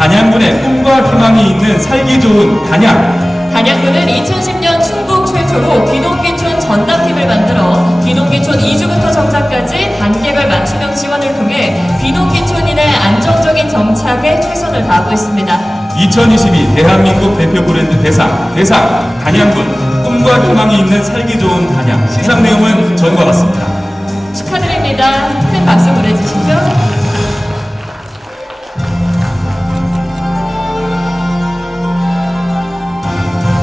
단양군의 꿈과 희망이 있는 살기 좋은 단양. 단양군은 2010년 충북 최초로 귀농귀촌 전담팀을 만들어 귀농귀촌 2주부터 정착까지 단계별 맞춤형 지원을 통해 귀농귀촌인의 안정적인 정착에 최선을 다하고 있습니다. 2022 대한민국 대표 브랜드 대상, 대상, 단양군, 꿈과 희망이 있는 살기 좋은 단양. 시상 내용은 전과 같습니다.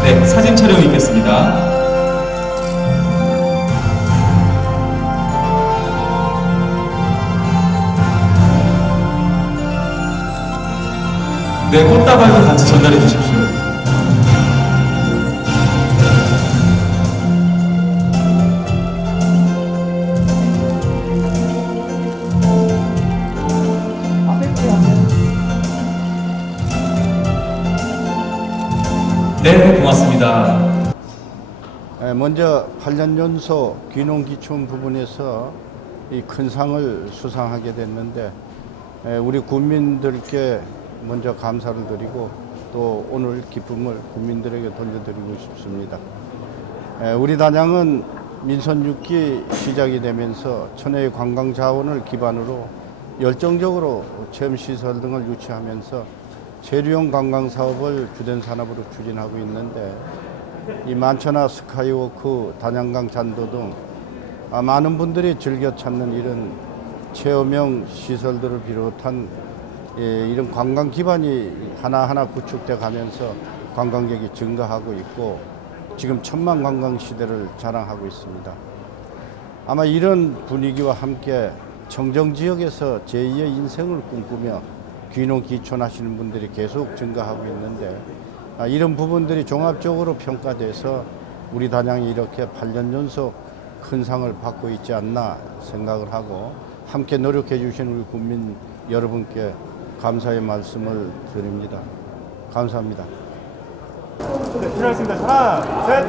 네, 사진 촬영 있겠습니다. 네, 꽃다발도 같이 전달해 주십시오. 네, 고맙습니다. 에, 먼저 8년 연소 귀농귀촌 부분에서 이 큰 상을 수상하게 됐는데 에, 우리 국민들께 먼저 감사를 드리고 또 오늘 기쁨을 국민들에게 돌려드리고 싶습니다. 에, 우리 단양은 민선 6기 시작이 되면서 천혜의 관광 자원을 기반으로 열정적으로 체험시설 등을 유치하면서 체류형 관광 사업을 주된 산업으로 추진하고 있는데 이 만천하 스카이워크, 단양강 잔도 등 아, 많은 분들이 즐겨 찾는 이런 체험형 시설들을 비롯한 예, 이런 관광 기반이 하나하나 구축돼 가면서 관광객이 증가하고 있고 지금 천만 관광 시대를 자랑하고 있습니다. 아마 이런 분위기와 함께 청정 지역에서 제2의 인생을 꿈꾸며 귀농 귀촌하시는 분들이 계속 증가하고 있는데 아, 이런 부분들이 종합적으로 평가돼서 우리 단양이 이렇게 8년 연속 큰 상을 받고 있지 않나 생각을 하고 함께 노력해 주신 우리 국민 여러분께 감사의 말씀을 드립니다. 감사합니다. 네. 하나, 셋.